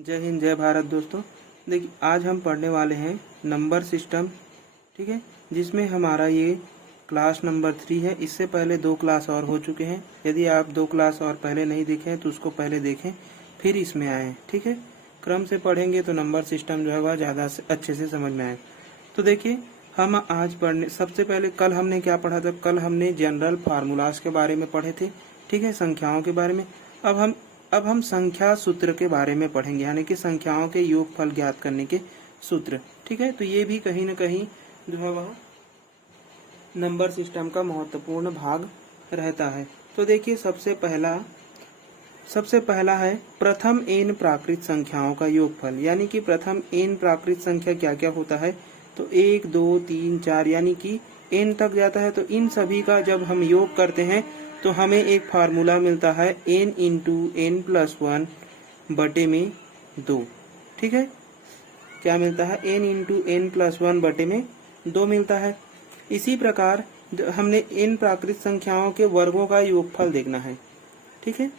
जय हिंद जय भारत दोस्तों। देखिए आज हम पढ़ने वाले हैं नंबर सिस्टम, ठीक है, जिसमें हमारा ये क्लास नंबर 3 है। इससे पहले 2 क्लास और हो चुके हैं। यदि आप 2 क्लास और पहले नहीं देखे तो उसको पहले देखें फिर इसमें आए, ठीक है। क्रम से पढ़ेंगे तो नंबर सिस्टम जो है वह ज़्यादा अच्छे से समझ में आए। तो देखिए हम आज पढ़ने सबसे पहले कल हमने क्या पढ़ा था। कल हमने जनरल फार्मूलाज के बारे में पढ़े थे, ठीक है, संख्याओं के बारे में। अब हम संख्या सूत्र के बारे में पढ़ेंगे, यानी कि संख्याओं के योगफल ज्ञात करने के सूत्र, ठीक है। तो ये भी कहीं न कहीं जो है वह नंबर सिस्टम का महत्वपूर्ण भाग रहता है। तो देखिए सबसे पहला है प्रथम n प्राकृत संख्याओं का योगफल, यानी कि प्रथम n प्राकृत संख्या क्या क्या होता है। तो 1 2 3 4 यानी कि n तक जाता है। तो इन सभी का जब हम योग करते हैं तो हमें एक फार्मूला मिलता है n इंटू n प्लस 1 बटे में 2, ठीक है। क्या मिलता है? n इंटू n प्लस 1 बटे में 2 मिलता है। इसी प्रकार हमने n प्राकृत संख्याओं के वर्गों का योगफल देखना है, ठीक है।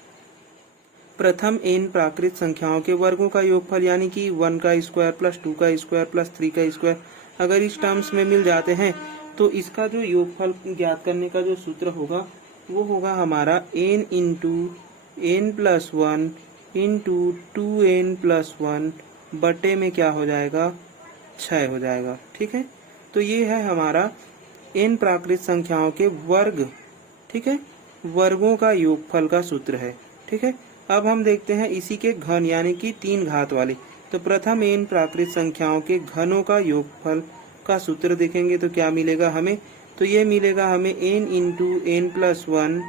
प्रथम n प्राकृत संख्याओं के वर्गों का योगफल यानी कि 1 का स्क्वायर प्लस 2 का स्क्वायर प्लस 3 का स्क्वायर अगर इस टर्म्स में मिल जाते हैं तो इसका जो योगफल ज्ञात करने का जो सूत्र होगा वो होगा हमारा n into n plus 1 into 2n plus 1 बटे में क्या हो जाएगा? 6 हो जाएगा, ठीक है। तो ये है हमारा n प्राकृत संख्याओं के वर्ग, ठीक है, वर्गों का योगफल का सूत्र है, ठीक है। अब हम देखते हैं इसी के घन यानी कि 3 घात वाले। तो प्रथम n प्राकृत संख्याओं के घनों का योगफल का सूत्र देखेंगे तो क्या मिलेगा हमें? तो ये मिलेगा हमें n इंटू n प्लस 1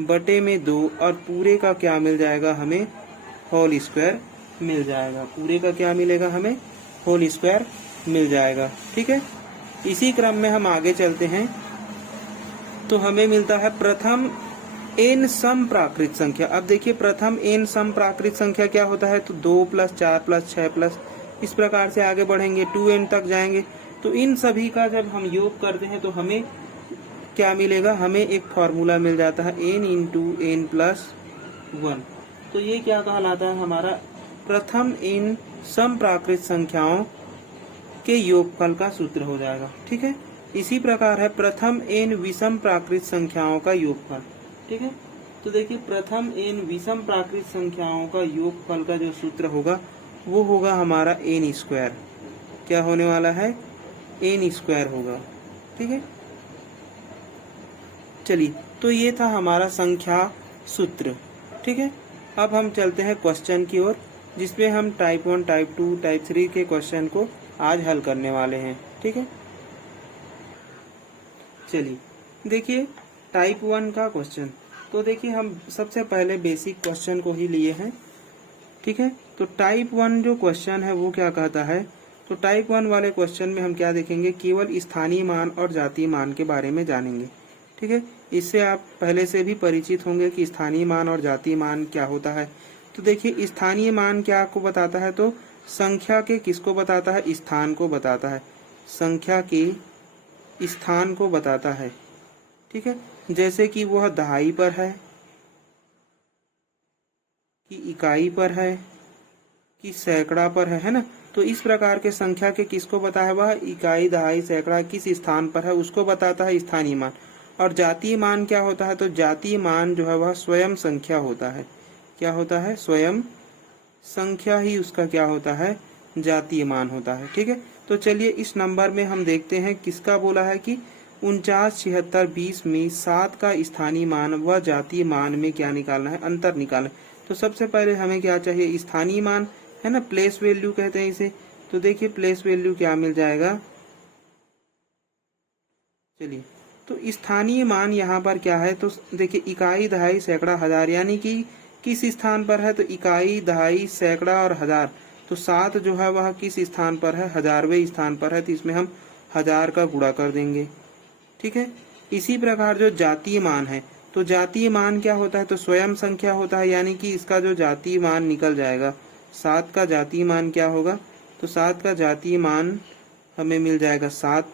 बटे में 2 और पूरे का क्या मिल जाएगा हमें? होल स्क्वायर मिल जाएगा। पूरे का क्या मिलेगा हमें? होल स्क्वायर मिल जाएगा, ठीक है। इसी क्रम में हम आगे चलते हैं तो हमें मिलता है प्रथम n सम प्राकृत संख्या। अब देखिए प्रथम n सम प्राकृत संख्या क्या होता है? तो 2 प्लस 4 प्लस 6 प्लस इस प्रकार से आगे बढ़ेंगे 2n तक जाएंगे। तो इन सभी का जब हम योग करते हैं तो हमें क्या मिलेगा? हमें एक फॉर्मूला मिल जाता है n इंटू n प्लस 1। तो ये क्या कहलाता है? हमारा प्रथम n सम प्राकृत संख्याओं के योगफल का सूत्र हो जाएगा, ठीक है। इसी प्रकार है प्रथम n विषम प्राकृत संख्याओं का योगफल, ठीक है। तो देखिए प्रथम n विषम प्राकृत संख्याओं का योगफल का जो सूत्र होगा वो होगा हमारा n स्क्वायर। क्या होने वाला है? n स्क्वायर होगा, ठीक है। चलिए तो ये था हमारा संख्या सूत्र, ठीक है। अब हम चलते हैं क्वेश्चन की ओर, जिसमें हम टाइप 1 टाइप 2 टाइप 3 के क्वेश्चन को आज हल करने वाले हैं, ठीक है। चलिए देखिए टाइप 1 का क्वेश्चन। तो देखिए हम सबसे पहले बेसिक क्वेश्चन को ही लिए हैं, ठीक है। तो टाइप 1 जो क्वेश्चन है वो क्या कहता है? तो टाइप 1 वाले क्वेश्चन में हम क्या देखेंगे? केवल स्थानीय मान और जातीय मान के बारे में जानेंगे, ठीक है। इससे आप पहले से भी परिचित होंगे कि स्थानीय मान और जातीय मान क्या होता है। तो देखिए स्थानीय मान क्या आपको बताता है? तो संख्या के किसको बताता है? स्थान को बताता है, संख्या के स्थान को बताता है, ठीक है। जैसे कि वह दहाई पर है, कि इकाई पर है, कि सैकड़ा पर है ना। तो इस प्रकार के संख्या के किसको बताया? वह इकाई दहाई सैकड़ा किस स्थान पर है उसको बताता है स्थानीय मान। और जातीय मान क्या होता है? तो जातीय मान जो है वह स्वयं संख्या होता है। क्या होता है? स्वयं संख्या ही उसका क्या होता है? जातीय मान होता है, ठीक है। तो चलिए इस नंबर में हम देखते हैं किसका बोला है कि 49 76 20 में 7 का स्थानीय मान व जातीय मान में क्या निकालना है? अंतर निकालना है। तो सबसे पहले हमें क्या चाहिए? स्थानीय मान है ना, प्लेस वैल्यू कहते हैं इसे। तो देखिए प्लेस वैल्यू क्या मिल जाएगा? चलिए तो स्थानीय मान यहाँ पर क्या है? तो देखिए इकाई दहाई सैकड़ा हजार, यानी कि किस स्थान पर है? तो इकाई दहाई सैकड़ा और हजार। तो 7 जो है वह किस स्थान पर है? 1000वें स्थान पर है। तो इसमें हम 1000 का गुणा कर देंगे, ठीक है। इसी प्रकार जो जातीय मान है, तो जातीय मान क्या होता है? तो स्वयं संख्या होता है, यानी कि इसका जो जातीय मान निकल जाएगा 7 का जातीय मान क्या होगा? तो 7 का जातीय मान हमें मिल जाएगा 7।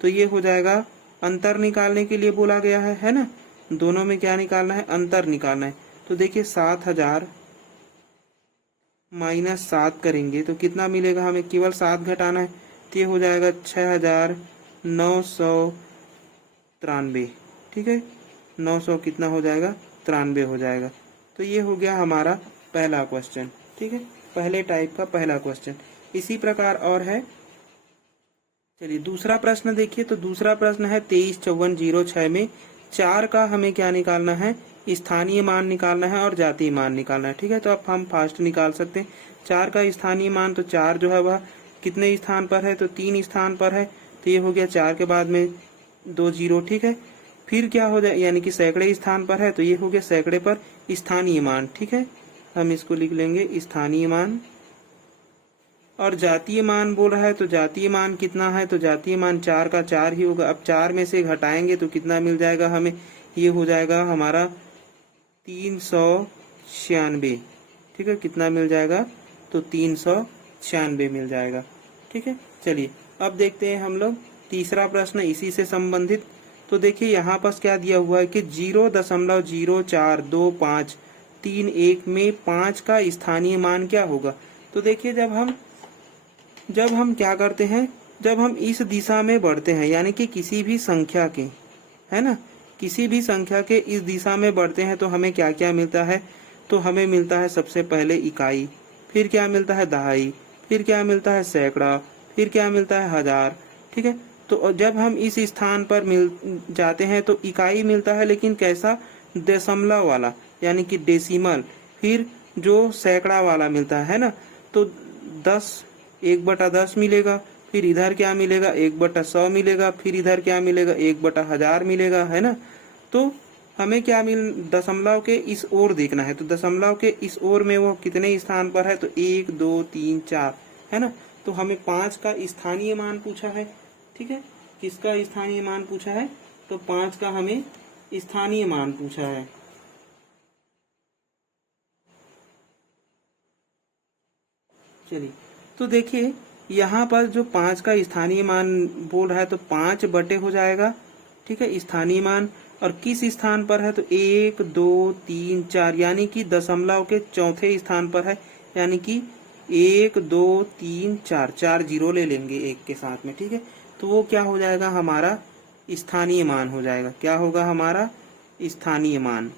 तो ये हो जाएगा, अंतर निकालने के लिए बोला गया है ना। दोनों में क्या निकालना है? अंतर निकालना है। तो देखिए 7000 -7 करेंगे तो कितना मिलेगा, हमें केवल 7 घटाना है, तो ये हो जाएगा 6993। ठीक है, 900 कितना हो जाएगा, 93 हो जाएगा। तो ये हो गया हमारा पहला क्वेश्चन। ठीक है, पहले टाइप का पहला क्वेश्चन। इसी प्रकार और है, चलिए दूसरा प्रश्न देखिए। तो दूसरा प्रश्न है 235406 में 4 का हमें क्या निकालना है, स्थानीय मान निकालना है और जातीय मान निकालना है। ठीक है, तो अब हम फास्ट निकाल सकते हैं 4 का स्थानीय मान। तो 4 जो है वह कितने स्थान पर है, तो 3 स्थान पर है। तो ये हो गया 4 के बाद में 2 जीरो। ठीक है, फिर क्या हो जाए, यानी कि सैकड़े स्थान पर है, तो ये हो गया सैकड़े पर स्थानीय मान। ठीक है, हम इसको लिख लेंगे स्थानीय मान। और जातीय मान बोल रहा है, तो जातीय मान कितना है, तो जातीय मान 4 का 4 ही होगा। अब 4 में से घटाएंगे तो कितना मिल जाएगा हमें, ये हो जाएगा हमारा 396। ठीक है, कितना मिल जाएगा, तो 396 मिल जाएगा। ठीक है, चलिए अब देखते हैं हम लोग तीसरा प्रश्न इसी से संबंधित। तो देखिए यहाँ पर क्या दिया हुआ है कि 0.042531 में 5 का स्थानीय मान क्या होगा। तो देखिए जब हम क्या करते हैं, जब हम इस दिशा में बढ़ते हैं, यानी कि किसी भी संख्या के, है ना, किसी भी संख्या के इस दिशा में बढ़ते हैं, तो हमें क्या क्या मिलता है, तो हमें मिलता है सबसे पहले इकाई, फिर क्या मिलता है दहाई, फिर क्या मिलता है सैकड़ा, फिर क्या मिलता है हजार। ठीक है, तो जब हम इस स्थान पर मिल जाते हैं तो इकाई मिलता है, लेकिन कैसा, दशमलव वाला, यानी कि डेसिमल। फिर जो सैकड़ा वाला मिलता है ना, तो 1/10 मिलेगा। फिर इधर क्या मिलेगा, 1/100 मिलेगा। फिर इधर क्या मिलेगा, 1/1000 मिलेगा, है ना। तो हमें क्या दशमलव के इस ओर देखना है, तो दशमलव के इस ओर में वो कितने स्थान पर है, तो 1 2 3 4, है ना। तो हमें 5 का स्थानीय मान पूछा है। ठीक है, किसका स्थानीय मान पूछा है, तो 5 का हमें स्थानीय मान पूछा है। चलिए, तो देखिए यहाँ पर जो 5 का स्थानीय मान बोल रहा है, तो 5 बटे हो जाएगा। ठीक है, स्थानीय मान, और किस स्थान पर है, तो 1 2 3 4, यानी कि दशमलव के चौथे स्थान पर है, यानी कि 1 2 3 4, 4 जीरो ले लेंगे एक के साथ में। ठीक है, तो वो क्या हो जाएगा, हमारा स्थानीय मान हो जाएगा। क्या होगा, हमारा स्थानीय मान।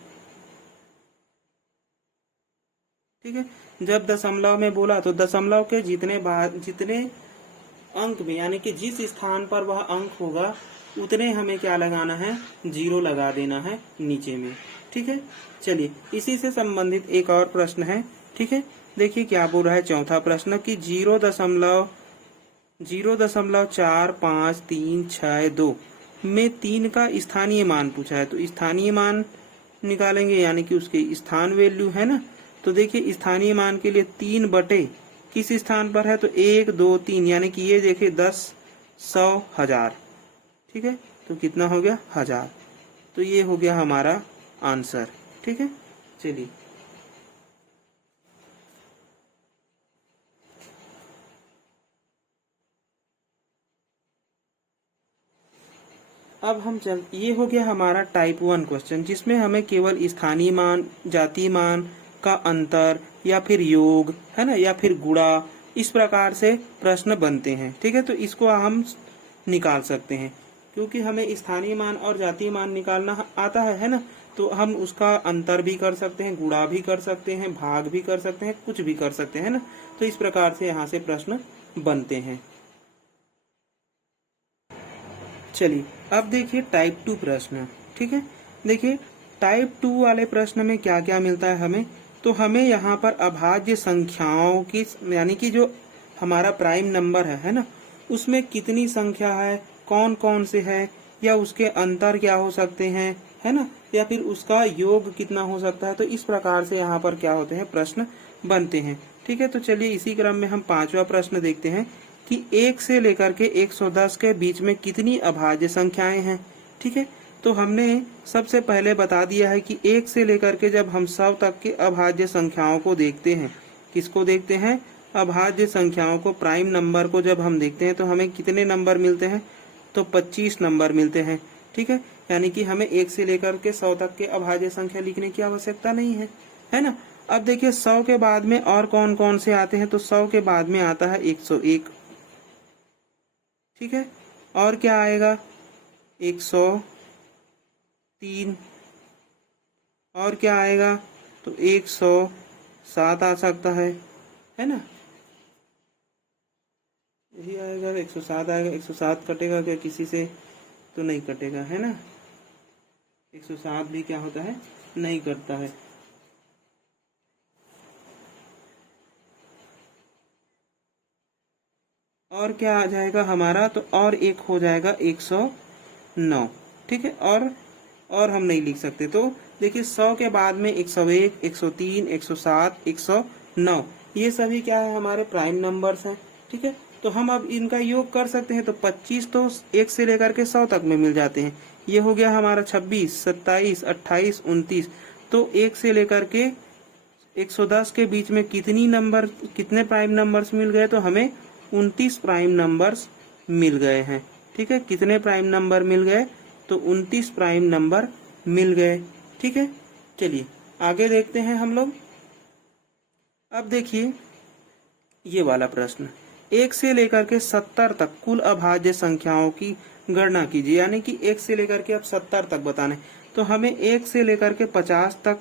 ठीक है, जब दशमलव में बोला, तो दशमलव के जितने अंक में, यानी कि जिस स्थान पर वह अंक होगा उतने हमें क्या लगाना है, जीरो लगा देना है नीचे में। ठीक है, चलिए इसी से संबंधित एक और प्रश्न है। ठीक है, देखिए क्या बोल रहा है चौथा प्रश्न कि 0.45362 में 3 का स्थानीय मान पूछा है। तो स्थानीय मान निकालेंगे, यानी कि उसके स्थान वैल्यू, है ना। तो देखिए स्थानीय मान के लिए 3 बटे किस स्थान पर है, तो 1 2 3, यानी कि ये देखिए 10 100 1000। ठीक है, तो कितना हो गया, 1000। तो ये हो गया हमारा आंसर। ठीक है, चलिए अब हम ये हो गया हमारा टाइप 1 क्वेश्चन, जिसमें हमें केवल स्थानीय मान, जातीय मान का अंतर, या फिर योग, है ना, या फिर गुणा, इस प्रकार से प्रश्न बनते हैं। ठीक है, तो इसको हम निकाल सकते हैं, क्योंकि हमें स्थानीय मान और जातीय मान निकालना आता है ना। तो हम उसका अंतर भी कर सकते हैं, गुणा भी कर सकते हैं, भाग भी कर सकते हैं, कुछ भी कर सकते हैं ना। तो इस प्रकार से यहाँ से प्रश्न बनते हैं। चलिए अब देखिए टाइप 2 प्रश्न। ठीक है, देखिए टाइप 2 वाले प्रश्न में क्या क्या मिलता है हमें, तो हमें यहाँ पर अभाज्य संख्याओं की, यानी कि जो हमारा प्राइम नंबर है ना, उसमें कितनी संख्या है, कौन कौन से है, या उसके अंतर क्या हो सकते हैं, है ना, या फिर उसका योग कितना हो सकता है। तो इस प्रकार से यहाँ पर क्या होते हैं, प्रश्न बनते हैं। ठीक है, तो चलिए इसी क्रम में हम 5वां प्रश्न देखते हैं कि 1 से लेकर के 110 के बीच में कितनी अभाज्य संख्याएं हैं। ठीक है, तो हमने सबसे पहले बता दिया है कि 1 से लेकर के जब हम 100 तक के अभाज्य संख्याओं को देखते हैं, किसको देखते हैं, अभाज्य संख्याओं को, प्राइम नंबर को जब हम देखते हैं तो हमें कितने नंबर मिलते हैं, तो 25 नंबर मिलते हैं। ठीक है, यानी कि हमें 1 से लेकर के 100 तक के अभाज्य संख्या लिखने की आवश्यकता नहीं है, है ना। अब देखिए 100 के बाद में और कौन कौन से आते हैं, तो 100 के बाद में आता है 101, ठीक है। और क्या आएगा 103, और क्या आएगा तो 107 आ सकता है ना, यही आएगा 107 आएगा। 107 कटेगा क्या किसी से, तो नहीं कटेगा, है ना। 107 भी क्या होता है, नहीं कटता है। और क्या आ जाएगा हमारा, तो और एक हो जाएगा 109, ठीक है। और हम नहीं लिख सकते, तो देखिए 100 के बाद में 101, 103, 107, 109 ये सभी क्या है, हमारे प्राइम नंबर्स हैं, ठीक है। तो हम अब इनका योग कर सकते हैं, तो 25 तो 1 से लेकर के 100 तक में मिल जाते हैं। ये हो गया हमारा 26, 27, 28, 29। तो 1 से लेकर के 110 के बीच में कितने प्राइम नंबर्स मिल गए, तो हमें 29 प्राइम नंबर्स मिल गए हैं, ठीक है। कितने प्राइम नंबर मिल गए, तो 29 प्राइम नंबर मिल गए, ठीक है। चलिए आगे देखते हैं हम लोग। अब देखिए ये वाला प्रश्न, 1 से लेकर के 70 तक कुल अभाज्य संख्याओं की गणना कीजिए, यानी कि 1 से लेकर के अब 70 तक बताने। तो हमें 1 से लेकर के 50 तक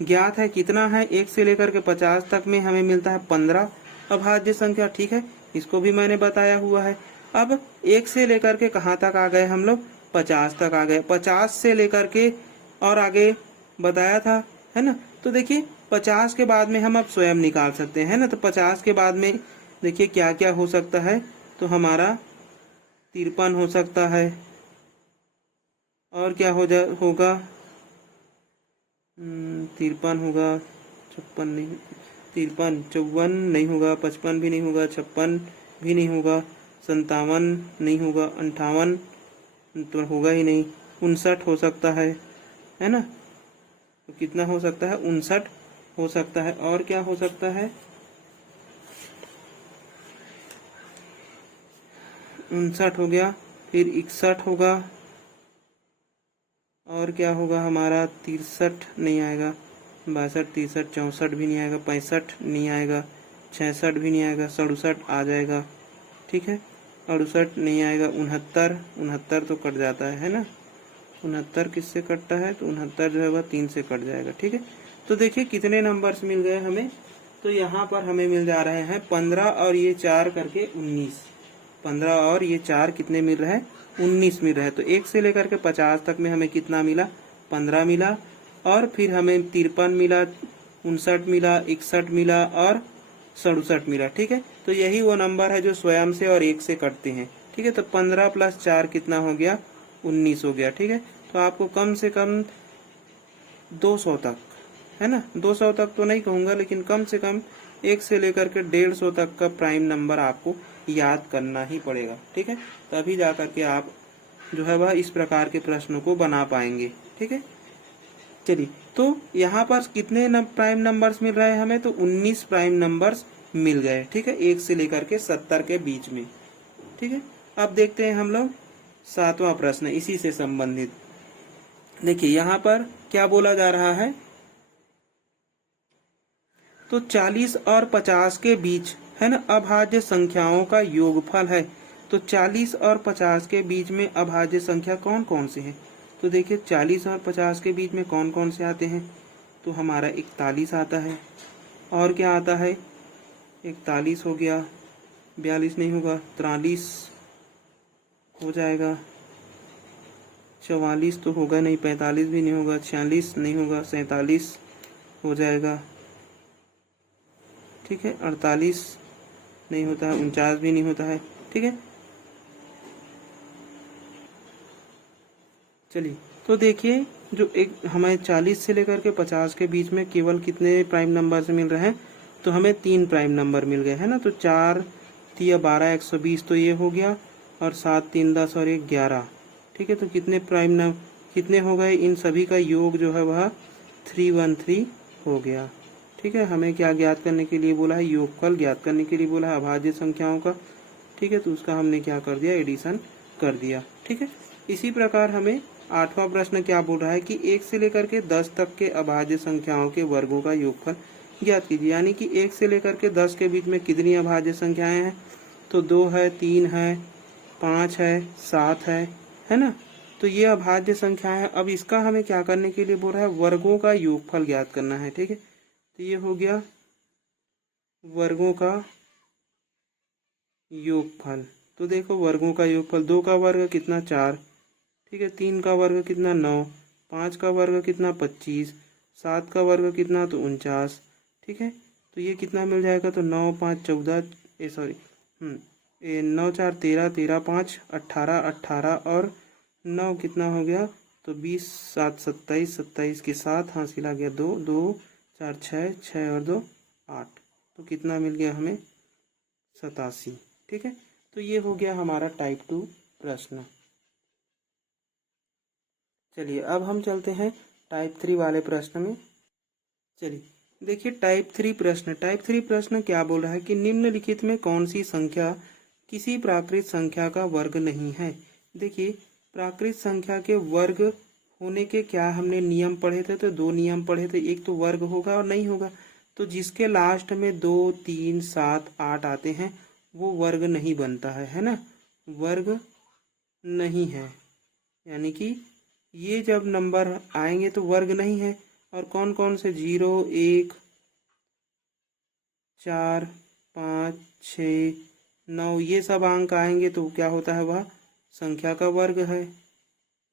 ज्ञात है, कितना है 1 से लेकर के 50 तक में हमें मिलता है 15 अभाज्य संख्या, ठीक है। इसको भी मैंने बताया हुआ है। अब 1 से लेकर के कहाँ तक आ गए हम लोग, 50 तक आ गए। 50 से लेकर के और आगे बताया था, है ना। तो देखिए 50 के बाद में हम अब स्वयं निकाल सकते हैं ना। तो 50 के बाद में देखिए क्या क्या हो सकता है, तो हमारा 53 हो सकता है, और क्या होगा 53 होगा, 56 नहीं, 53, 54 नहीं होगा, 55 भी नहीं होगा, 56 भी नहीं होगा, 57 नहीं होगा, 58 तो होगा ही नहीं, 59 हो सकता है ना। तो कितना हो सकता है, 59 हो सकता है। और क्या हो सकता है, 59 हो गया, फिर 61 होगा, और क्या होगा हमारा 63 नहीं आएगा, 62, 63, 64 भी नहीं आएगा, 65 नहीं आएगा, 66 भी नहीं आएगा, 67 आ जाएगा, ठीक है। 68 नहीं आएगा, 69 तो कट जाता है ना। 69 किससे कटता है, तो 69 जो है वह 3 से कट जाएगा, ठीक है। तो देखिए कितने नंबर्स मिल गए हमें, तो यहाँ पर हमें मिल जा रहे हैं 15 और ये 4 करके 19। 15 और ये 4 कितने मिल रहे हैं, 19 मिल रहे हैं। तो 1 से लेकर के 50 तक में हमें कितना मिला, 15 मिला, और फिर हमें 53 मिला, 59 मिला, 61 मिला और 67 मिला, ठीक है। तो यही वो नंबर है जो स्वयं से और 1 से कटते हैं, ठीक है। तो 15 + 4 कितना हो गया, 19 हो गया, ठीक है। तो आपको कम से कम 200 तक, है ना, 200 तक तो नहीं कहूंगा, लेकिन कम से कम 1 से लेकर के 150 तक का प्राइम नंबर आपको याद करना ही पड़ेगा, ठीक है। तभी जाकर के आप जो है वह इस प्रकार के प्रश्नों को बना पाएंगे, ठीक है। चलिए तो यहाँ पर कितने प्राइम नंबर्स मिल रहे हैं हमें, तो 19 प्राइम नंबर्स मिल गए, ठीक है, 1 से लेकर के 70 के बीच में, ठीक है। अब देखते हैं हम लोग 7वां प्रश्न इसी से संबंधित। देखिए यहाँ पर क्या बोला जा रहा है, तो 40 और 50 के बीच, है ना, अभाज्य संख्याओं का योगफल है। तो 40 और 50 के बीच में अभाज्य संख्या कौन कौन सी है, तो देखिए 40 और 50 के बीच में कौन कौन से आते हैं, तो हमारा 41 आता है, और क्या आता है, 41 हो गया, 42 नहीं होगा, 43 हो जाएगा, 44 तो होगा नहीं, 45 भी नहीं होगा, 46 नहीं होगा, 47 हो जाएगा, ठीक है, 48 नहीं होता है, 49 भी नहीं होता है, ठीक है। चलिए तो देखिए जो एक हमें 40 से लेकर के 50 के बीच में केवल कितने प्राइम नंबर से मिल रहे हैं, तो हमें 3 प्राइम नंबर मिल गए, है ना। तो 4 3 12 120 तो ये हो गया, और 7 3 10 और 1 11, ठीक है। तो कितने हो गए, इन सभी का योग जो है वह 313 हो गया, ठीक है। हमें क्या ज्ञात करने के लिए बोला है, योगफल ज्ञात करने के लिए बोला है अभाज्य संख्याओं का, ठीक है। तो उसका हमने क्या कर दिया, एडिशन कर दिया, ठीक है। इसी प्रकार हमें 8वां प्रश्न क्या बोल रहा है कि 1 से लेकर के 10 तक के अभाज्य संख्याओं के वर्गों का योगफल ज्ञात कीजिए। यानी कि 1 से लेकर के 10 के बीच में कितनी अभाज्य संख्याएं हैं? तो 2 है, 3 है, 5 है, 7 है ना। तो ये अभाज्य संख्या है। अब इसका हमें क्या करने के लिए बोल रहा है? वर्गों का योगफल ज्ञात करना है। ठीक है, तो ये हो गया वर्गों का योगफल। तो देखो वर्गों का योगफल, 2 का वर्ग कितना 4, ठीक है, 3 का वर्ग कितना 9, 5 का वर्ग कितना 25, 7 का वर्ग कितना तो 49। ठीक है, तो ये कितना मिल जाएगा? तो 9 5 14 9 4 13, 13 5 18, 18 और 9 कितना हो गया? तो 20 7 27, 27 के साथ हासिल आ गया 2, 2 4 6, 6 और 2 8। तो कितना मिल गया हमें? 87। ठीक है, तो ये हो गया हमारा टाइप 2 प्रश्न। चलिए अब हम चलते हैं टाइप 3 वाले प्रश्न में। चलिए देखिए टाइप 3 प्रश्न। टाइप 3 प्रश्न क्या बोल रहा है कि निम्नलिखित में कौन सी संख्या किसी प्राकृत संख्या का वर्ग नहीं है? देखिए प्राकृत संख्या के वर्ग होने के क्या हमने नियम पढ़े थे? तो 2 नियम पढ़े थे, एक तो वर्ग होगा और नहीं होगा। तो जिसके लास्ट में 2 3 7 8 आते हैं वो वर्ग नहीं बनता है ना, वर्ग नहीं है। यानी कि ये जब नंबर आएंगे तो वर्ग नहीं है। और कौन कौन से? 0 1 4 5 6 9 ये सब अंक आएंगे तो क्या होता है? वह संख्या का वर्ग है।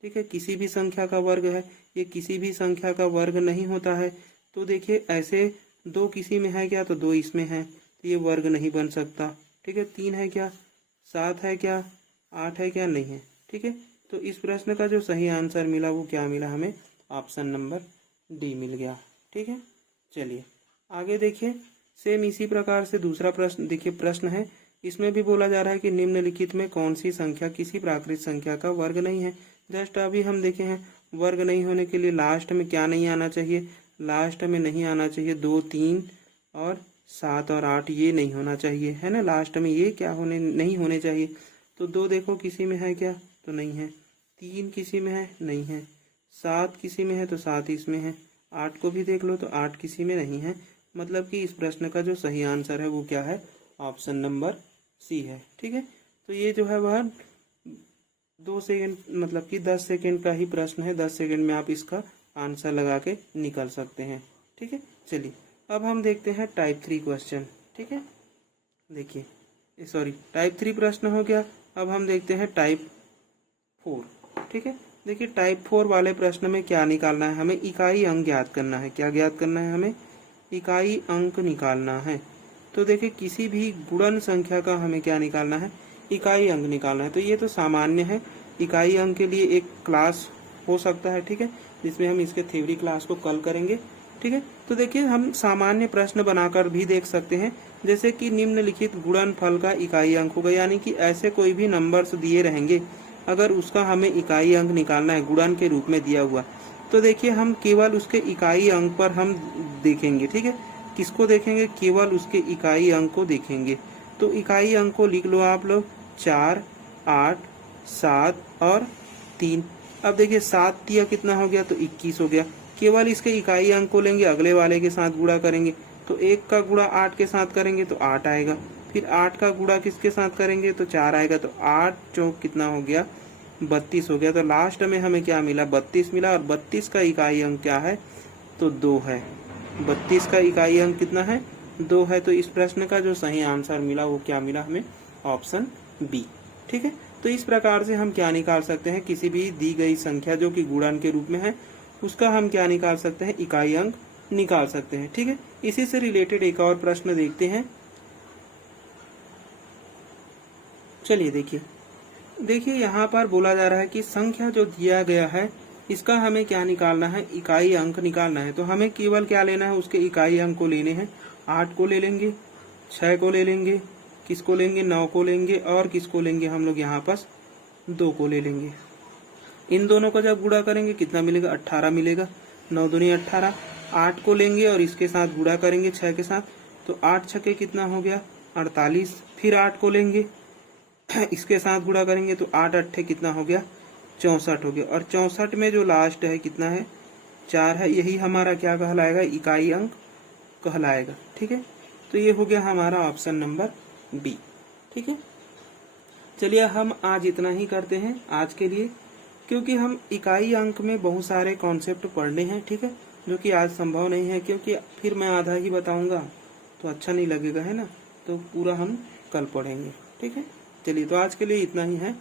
ठीक है, किसी भी संख्या का वर्ग है। ये किसी भी संख्या का वर्ग नहीं होता है। तो देखिए ऐसे 2 किसी में है क्या? तो 2 इसमें है, तो ये वर्ग नहीं बन सकता। ठीक है, 3 है क्या? 7 है क्या? 8 है क्या? नहीं है। ठीक है, तो इस प्रश्न का जो सही आंसर मिला वो क्या मिला हमें? ऑप्शन नंबर डी मिल गया। ठीक है, चलिए आगे देखिए। सेम इसी प्रकार से दूसरा प्रश्न देखिए। प्रश्न है, इसमें भी बोला जा रहा है कि निम्नलिखित में कौन सी संख्या किसी प्राकृत संख्या का वर्ग नहीं है। जस्ट अभी हम देखे हैं वर्ग नहीं होने के लिए लास्ट में क्या नहीं आना चाहिए? लास्ट में नहीं आना चाहिए 2 3 और 7 और 8, ये नहीं होना चाहिए है ना। लास्ट में ये क्या होने नहीं होने चाहिए। तो 2 देखो किसी में है क्या? तो नहीं है। 3 किसी में है? नहीं है। 7 किसी में है? तो 7 इसमें है। 8 को भी देख लो तो 8 किसी में नहीं है। मतलब कि इस प्रश्न का जो सही आंसर है वो क्या है? ऑप्शन नंबर सी है। ठीक है, तो ये जो है वह 2 सेकंड मतलब कि 10 सेकंड का ही प्रश्न है। 10 सेकंड में आप इसका आंसर लगा के निकल सकते हैं। ठीक है, चलिए अब हम देखते हैं टाइप 3 क्वेश्चन। ठीक है, देखिए सॉरी टाइप 3 प्रश्न हो गया। अब हम देखते हैं टाइप 4। ठीक है, देखिए टाइप 4 वाले प्रश्न में क्या निकालना है? हमें इकाई अंक ज्ञात करना है। क्या ज्ञात करना है? हमें इकाई अंक निकालना है। तो देखिए किसी भी गुणन संख्या का हमें क्या निकालना है? इकाई अंक निकालना है। तो ये तो सामान्य है, इकाई अंक के लिए एक क्लास हो सकता है। ठीक है, जिसमें हम इसके थ्योरी क्लास को कल करेंगे। ठीक है, तो देखिए हम सामान्य प्रश्न बनाकर भी देख सकते हैं, जैसे कि निम्नलिखित गुणनफल का इकाई अंक होगा। यानी कि ऐसे कोई भी नंबर्स दिए रहेंगे, अगर उसका हमें इकाई अंक निकालना है गुणन के रूप में दिया हुआ, तो देखिए हम केवल उसके इकाई अंक पर हम देखेंगे। ठीक है, किसको देखेंगे? केवल उसके इकाई अंक को देखेंगे। तो इकाई अंक को लिख लो आप लोग, 4 8 7 और 3। अब देखिए 7 दिया कितना हो गया? तो 21 हो गया। केवल इसके इकाई अंक को लेंगे, अगले वाले के साथ गुणा करेंगे। तो 1 का गुणा 8 के साथ करेंगे तो 8 आएगा। फिर 8 का गुणा किसके साथ करेंगे? तो 4 आएगा। तो 8 चौक कितना हो गया? 32 हो गया। तो लास्ट में हमें क्या मिला? 32 मिला। और 32 का इकाई अंक क्या है? तो 2 है। 32 का इकाई अंक कितना है? 2 है। तो इस प्रश्न का जो सही आंसर मिला वो क्या मिला हमें? Option B. ठीक है, तो इस प्रकार से हम क्या निकाल सकते हैं? किसी भी दी गई संख्या जो कि गुणन के रूप में है उसका हम क्या निकाल सकते हैं? इकाई अंक निकाल सकते हैं। ठीक है, इसी से रिलेटेड एक और प्रश्न देखते हैं। चलिए देखिए यहाँ पर बोला जा रहा है कि संख्या जो दिया गया है इसका हमें क्या निकालना है? इकाई अंक निकालना है। तो हमें केवल क्या लेना है? उसके इकाई अंक को लेने हैं। 8 को ले लेंगे, 6 को ले लेंगे, किसको लेंगे? 9 को लेंगे, और किसको लेंगे हम लोग यहाँ पास? 2 को ले लेंगे। इन दोनों को जब गुणा करेंगे कितना मिलेगा? 18 मिलेगा। 9 दूनी 18। 8 को लेंगे और इसके साथ गुणा करेंगे 6 के साथ, तो 8 छके कितना हो गया? 48। फिर 8 को लेंगे इसके साथ गुणा करेंगे तो 8 अट्ठे कितना हो गया? 64 हो गया। और 64 में जो लास्ट है कितना है, 4 है, यही हमारा क्या कहलाएगा, इकाई अंक कहलाएगा। ठीक है, तो ये हो गया हमारा ऑप्शन नंबर बी। ठीक है, चलिए हम आज इतना ही करते हैं आज के लिए, क्योंकि हम इकाई अंक में बहुत सारे कॉन्सेप्ट पढ़ने हैं। ठीक है, जो कि आज संभव नहीं है, क्योंकि फिर मैं आधा ही बताऊंगा तो अच्छा नहीं लगेगा, है ना। तो पूरा हम कल पढ़ेंगे। ठीक है, चलिए तो आज के लिए इतना ही है।